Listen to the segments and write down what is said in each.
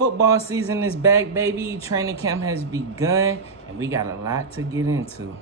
Football season is back, baby. Training camp has begun, and we got a lot to get into.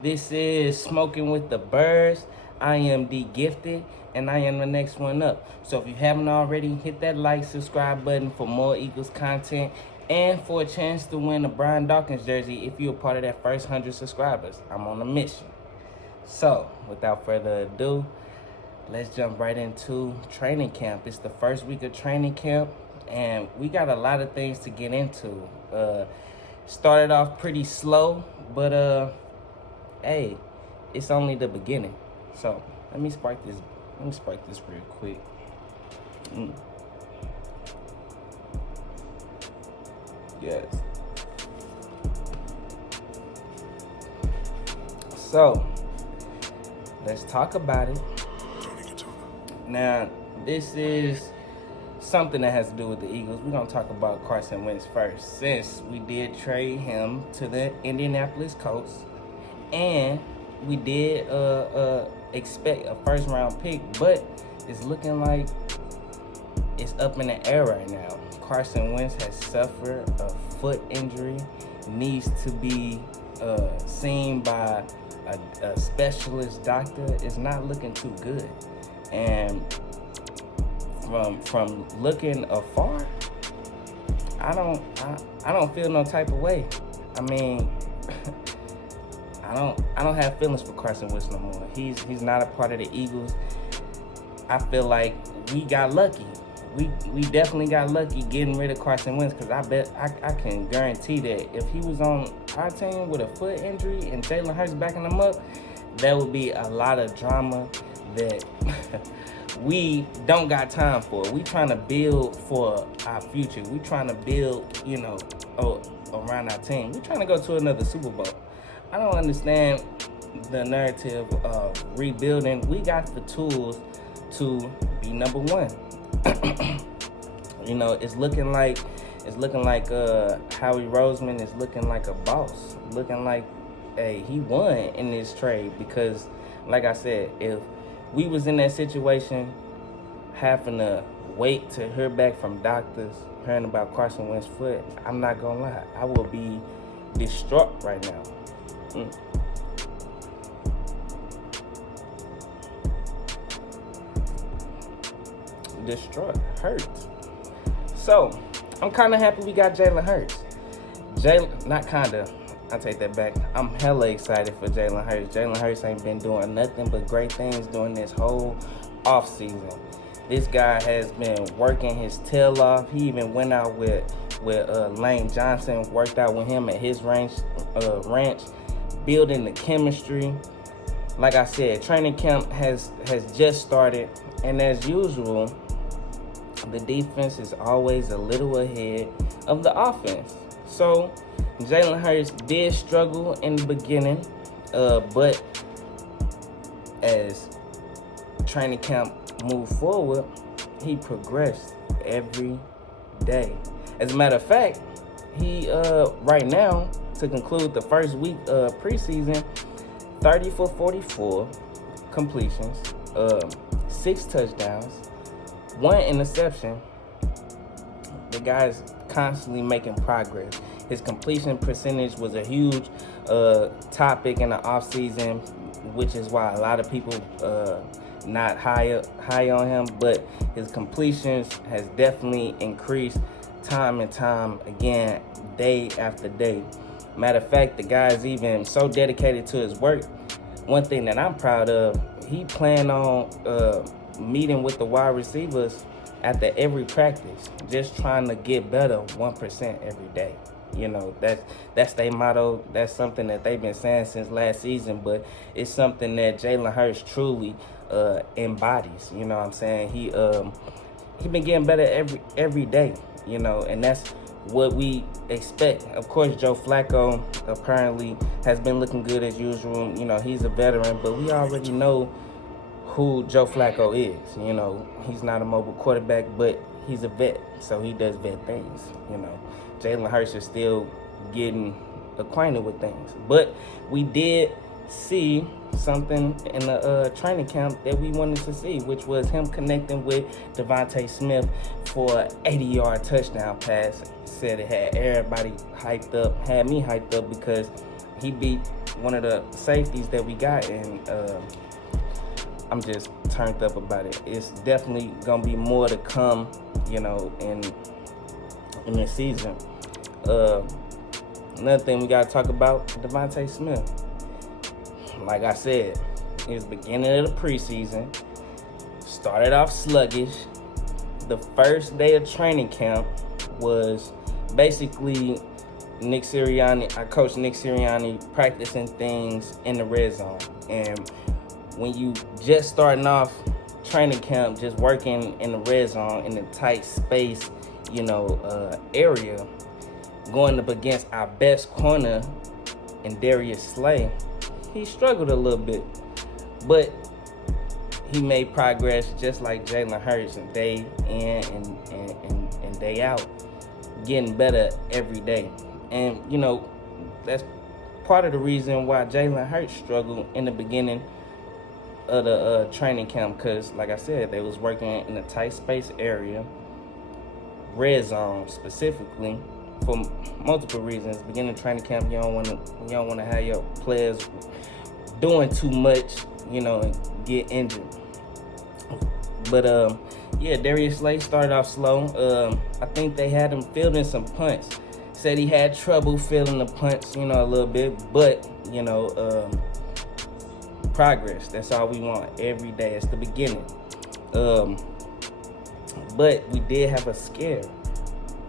This is Smoking with the Birds. I am D Gifted, and I am the next one up. So if you haven't already, hit that like, subscribe button for more Eagles content and for a chance to win a Brian Dawkins jersey if you're a part of that first 100 subscribers. I'm on a mission. So without further ado, let's jump right into training camp. It's the first week of training camp, and we got a lot of things to get into. Started off pretty slow, but hey, it's only the beginning. So let me spark this real quick. Yes. So let's talk about it. Now, this is something that has to do with the Eagles. We're gonna talk about Carson Wentz first, since we did trade him to the Indianapolis Colts, and we did expect a first round pick, but it's looking like it's up in the air right now. Carson Wentz has suffered a foot injury, needs to be seen by a specialist doctor. It's not looking too good, and from looking afar, I don't feel no type of way. I mean, I don't have feelings for Carson Wentz no more. He's not a part of the Eagles. I feel like we got lucky. We definitely got lucky getting rid of Carson Wentz, because I can guarantee that if he was on our team with a foot injury and Jalen Hurts backing him up, there would be a lot of drama that we don't got time for. We trying to build for our future. We trying to build, around our team. We trying to go to another Super Bowl. I don't understand the narrative of rebuilding. We got the tools to be number one. It's looking like Howie Roseman is looking like a boss, looking like, hey, he won in this trade, because, like I said, if we was in that situation, having to wait to hear back from doctors, hearing about Carson Wentz's foot, I'm not gonna lie, I will be distraught right now. Distraught, hurt. So I'm kind of happy we got Jalen Hurts. I take that back. I'm hella excited for Jalen Hurts. Jalen Hurts ain't been doing nothing but great things during this whole offseason. This guy has been working his tail off. He even went out with Lane Johnson, worked out with him at his ranch, building the chemistry. Like I said, training camp has just started, and as usual, the defense is always a little ahead of the offense. So Jalen Hurts did struggle in the beginning, but as training camp moved forward, he progressed every day. As a matter of fact, he right now, to conclude the first week of preseason, 30 for 44 completions, 6 touchdowns, 1 interception. The guy's constantly making progress. His completion percentage was a huge topic in the offseason, which is why a lot of people not high on him, but his completions has definitely increased time and time again, day after day. Matter of fact, the guy's even so dedicated to his work. One thing that I'm proud of, he planned on meeting with the wide receivers after every practice, just trying to get better 1% every day. That's their motto. That's something that they've been saying since last season, but it's something that Jalen Hurts truly embodies. You know what I'm saying? He been getting better every day, and that's what we expect. Of course, Joe Flacco apparently has been looking good as usual. He's a veteran, but we already know who Joe Flacco is. You know, he's not a mobile quarterback, but he's a vet, so he does vet things. You know, Jalen Hurts is still getting acquainted with things, but we did see something in the training camp that we wanted to see, which was him connecting with Devontae Smith for an 80-yard touchdown pass. Said it had everybody hyped up, had me hyped up, because he beat one of the safeties that we got, and I'm just turned up about it. It's definitely gonna be more to come, you know, in this season. Another thing we gotta talk about, Devontae Smith. Like I said, it was the beginning of the preseason. Started off sluggish. The first day of training camp was basically Nick Sirianni. I coached Nick Sirianni practicing things in the red zone. And when you just starting off training camp, just working in the red zone in a tight space, you know, area, going up against our best corner in Darius Slay, he struggled a little bit, but he made progress just like Jalen Hurts, and day in and day out, getting better every day. And, you know, that's part of the reason why Jalen Hurts struggled in the beginning of the training camp, because, like I said, they was working in a tight space area, red zone specifically, for multiple reasons. Beginning of training camp, you don't want to have your players doing too much, you know, and get injured. But yeah, Darius Slay started off slow. I think they had him fielding some punts. Said he had trouble fielding the punts, you know, a little bit, but, you know, progress. That's all we want every day. It's the beginning. But we did have a scare.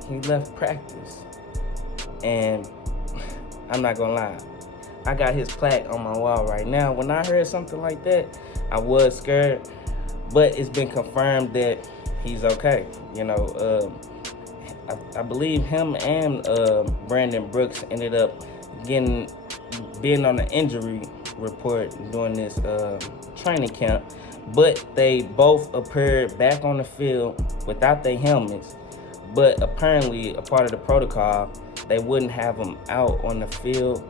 He left practice, and I'm not gonna lie, I got his plaque on my wall right now. When I heard something like that, I was scared, but it's been confirmed that he's okay. You know, I believe him and Brandon Brooks ended up being on the injury report during this training camp, but they both appeared back on the field without their helmets. But apparently, a part of the protocol, they wouldn't have them out on the field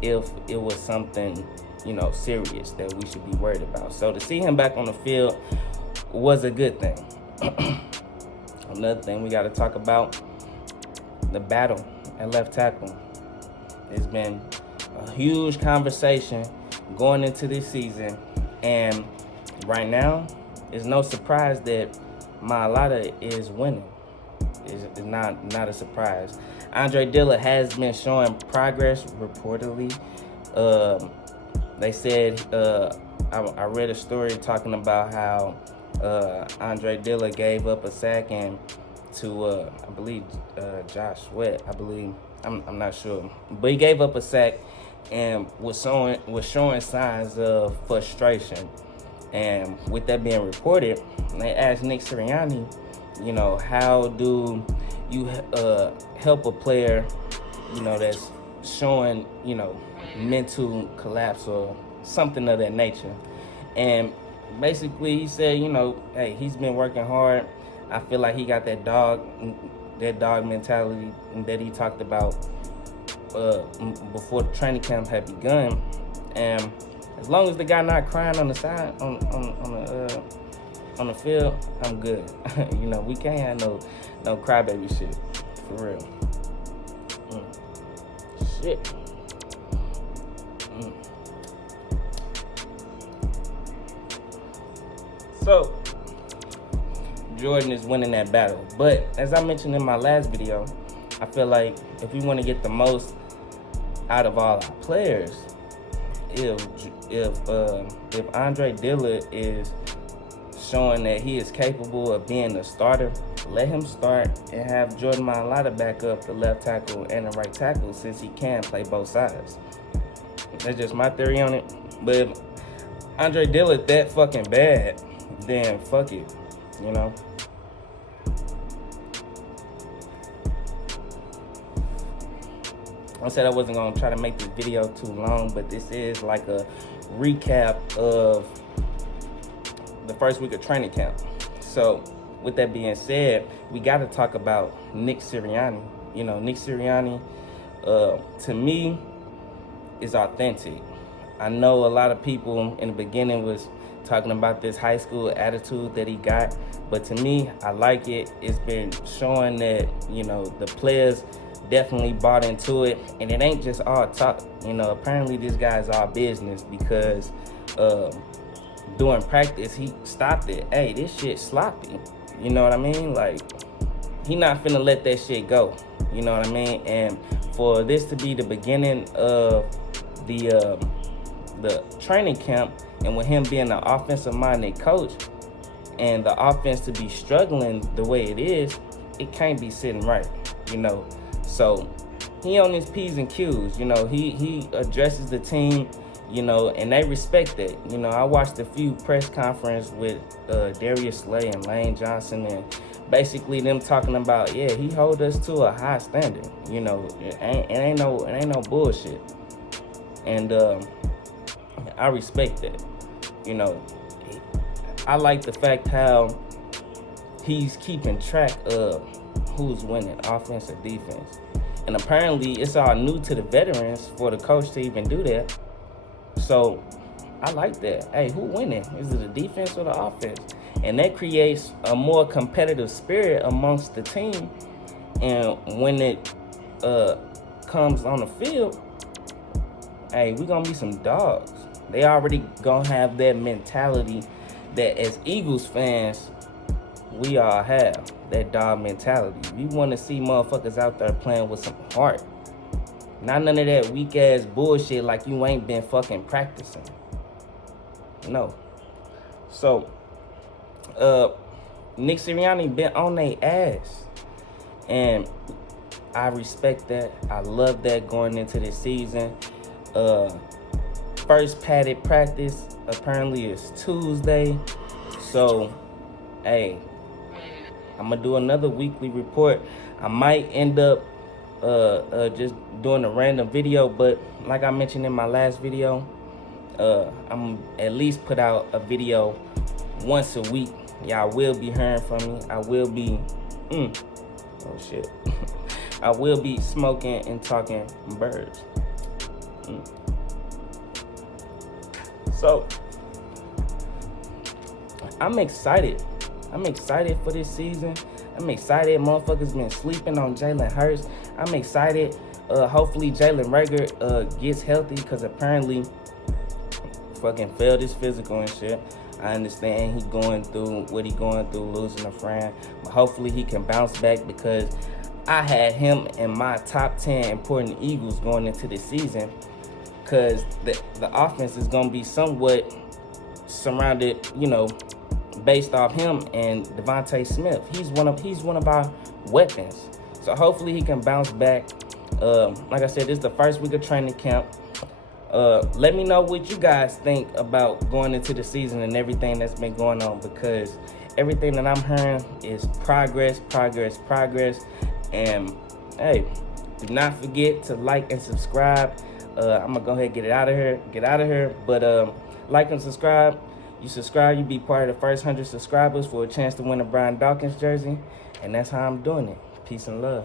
if it was something, you know, serious that we should be worried about. So to see him back on the field was a good thing. Another thing we got to talk about, the battle at left tackle. It's been a huge conversation going into this season, and right now, it's no surprise that Mailata is winning. It's not a surprise. Andre Dillard has been showing progress, reportedly. They said, I read a story talking about how Andre Dillard gave up a sack and to, I believe, Josh Sweat, I believe. I'm not sure. But he gave up a sack and was showing signs of frustration. And with that being reported, they asked Nick Sirianni, you know, how do you help a player, you know, that's showing, you know, mental collapse or something of that nature? And basically he said, you know, hey, he's been working hard. I feel like he got that dog mentality that he talked about before the training camp had begun. And as long as the guy not crying on the side on the field, I'm good. You know, we can't have no crybaby shit, for real. Shit. So Jordan is winning that battle, but as I mentioned in my last video, I feel like if we want to get the most out of all our players, if Andre Dillard is showing that he is capable of being a starter, let him start and have Jordan Mailata back up the left tackle and the right tackle, since he can play both sides. That's just my theory on it. But if Andre Dillard that fucking bad, then fuck it, you know. I said I wasn't gonna try to make this video too long, but this is like a recap of the first week of training camp. So with that being said, we got to talk about Nick Sirianni. You know, Nick Sirianni, to me, is authentic. I know a lot of people in the beginning was talking about this high school attitude that he got, but to me, I like it. It's been showing that, you know, the players definitely bought into it, and it ain't just all talk. You know, apparently this guy's all business, because during practice, he stopped it. Hey, this shit sloppy. You know what I mean? Like, he not finna let that shit go. You know what I mean? And for this to be the beginning of the training camp, and with him being an offensive-minded coach, and the offense to be struggling the way it is, it can't be sitting right, you know. So he on his P's and Q's, you know. He addresses the team, you know, and they respect that. You know, I watched a few press conferences with Darius Slay and Lane Johnson, and basically them talking about, yeah, he hold us to a high standard. You know, it ain't no bullshit. And I respect that. You know, I like the fact how he's keeping track of who's winning, offense or defense. And apparently it's all new to the veterans for the coach to even do that. So I like that. Hey, who winning? Is it the defense or the offense? And that creates a more competitive spirit amongst the team. And when it comes on the field, hey, we're gonna be some dogs. They already gonna have that mentality that as Eagles fans, we all have, that dog mentality. We want to see motherfuckers out there playing with some heart. Not none of that weak ass bullshit like you ain't been fucking practicing. No. So, Nick Sirianni been on their ass. And I respect that. I love that going into this season. First padded practice apparently is Tuesday. So, hey, I'm gonna do another weekly report. I might end up just doing a random video, but like I mentioned in my last video, I'm at least put out a video once a week. Y'all will be hearing from me. I will be oh shit. I will be smoking and talking birds. So I'm excited. I'm excited for this season. I'm excited. Motherfuckers been sleeping on Jalen Hurts. I'm excited. Hopefully Jalen Reagor gets healthy, because apparently fucking failed his physical and shit. I understand he going through what he going through, losing a friend. But hopefully he can bounce back, because I had him in my top 10 important Eagles going into the season, because the offense is going to be somewhat surrounded, you know, based off him and Devontae Smith. He's one of our weapons. So hopefully he can bounce back. Like I said, this is the first week of training camp. Let me know what you guys think about going into the season and everything that's been going on, because everything that I'm hearing is progress. And hey, do not forget to like and subscribe. I'm gonna go ahead and get out of here. But like and subscribe. You subscribe, you be part of the first 100 subscribers for a chance to win a Brian Dawkins jersey. And that's how I'm doing it. Peace and love.